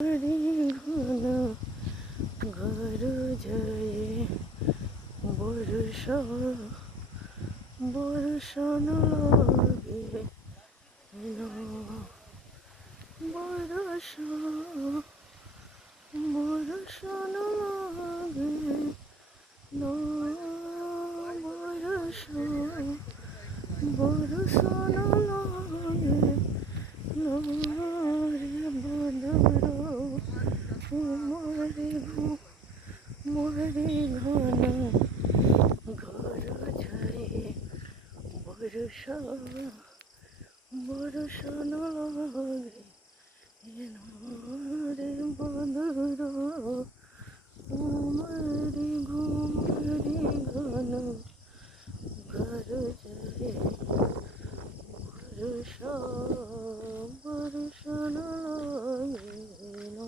হরি ঘন ঘর জয়ে বর্ষা বর্ষণ লাগে বর্ষা বর্ষণ লাগে বর্ষা বর্ষণ লাগে রে বদর মরে ঘন ঘর ঝরে বর্ষা